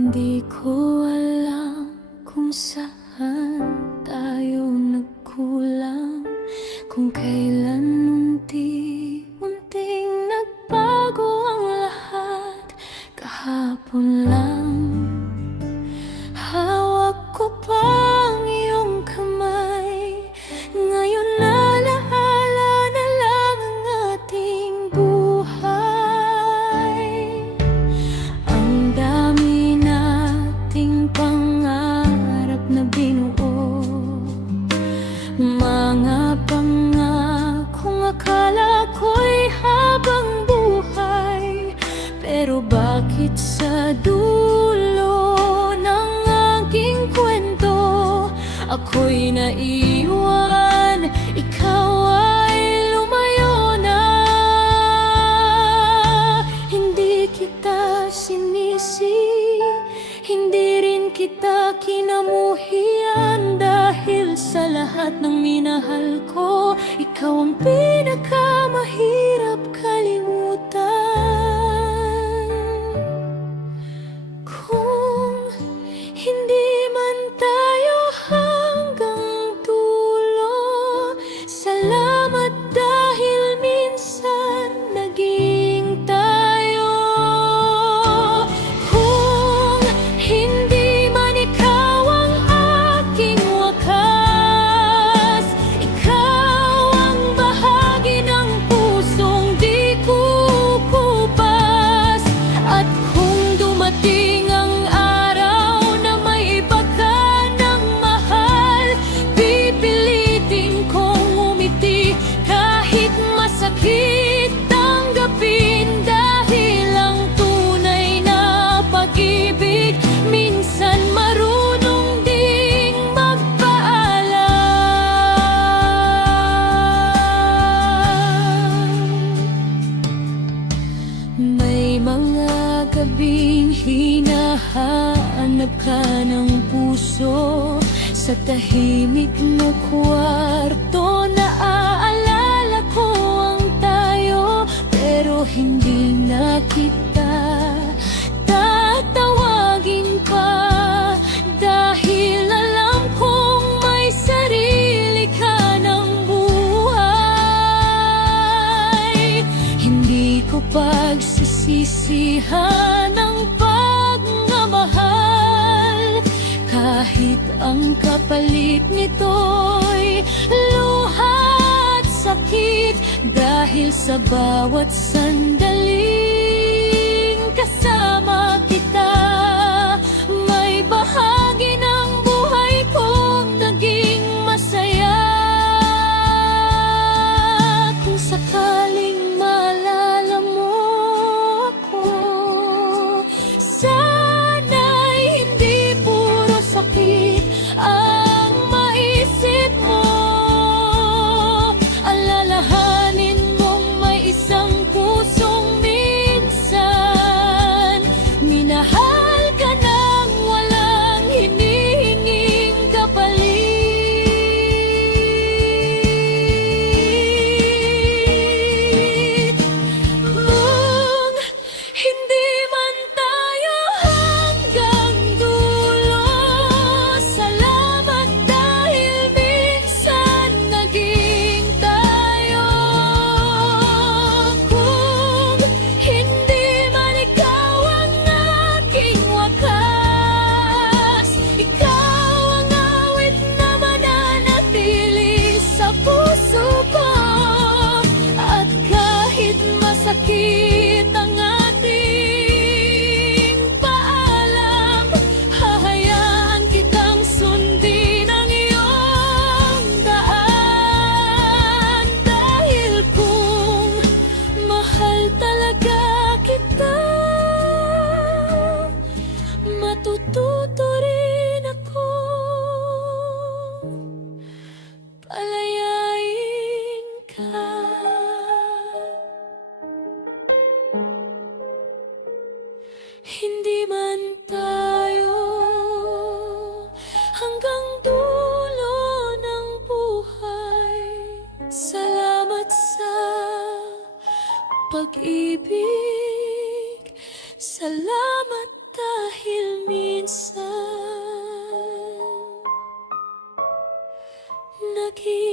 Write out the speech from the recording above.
Hindi ko alam kung saan tayo nagkulang, kung kailan unti-unting nagbago ang lahat. Kahapon lang, hawak ko pa ang iyong kamay. Ngayon alaala na lang ang ating buhay. Ang dami nating pangarap na binuo, mga pangakong akala ko'y habang buhay. Pero bakit sa dulo ng aking kwento ako'y naiwan, ikaw ay lumayo na. Hindi kita sinisi, hindi rin kita kinamuhian, dahil sa lahat ng minahal ko, ikaw ang pinakamahirap kalimutan. Kung hindi man tayo hanggang dulo, salamat dahil minsan naging tayo. Kung hindi man ikaw ang aking wakas, ikaw ang bahagi ng pusong di kukupas. At kung dumating ang araw na may iba ka ng mahal, pipilitin kong umiti kahit masakit tanggapin, dahil ang tunay na pag-ibig minsan marunong ding magpaalam. May mga gabing hinahanap ka ng puso sa tahimik na kwarto. Naaalala ko ang tayo, pero hindi na kita tatawagin pa, dahil alam kong may sarili ka ng buhay. Hindi ko pagsisisihan ang pagmamahal, kahit ang kapalit nito'y luha at sakit, dahil sa bawat sandaling kasama kita, may bahagi ng buhay kong naging masaya. Kung sakaling maalala mo ako, sana'y hindi puro sakit ang maisip mo. Alalahanin mong may isang pusong minsan minahal ka nang walang hinihinging kapalit. Kung hindi man tayo hanggang dulo, salamat dahil minsan naging tayo. Kung hindi man ikaw ang aking wakas, ikaw ang awit na mananatili sa puso ko. At kahit masakit ang ating paalam, hahayaan kitang sundin ang iyong daan, dahil kung mahal talaga kita, matututo rin ako palayain ka. Hindi man tayo hanggang dulo ng buhay, salamat sa pag-ibig, salamat dahil minsan naging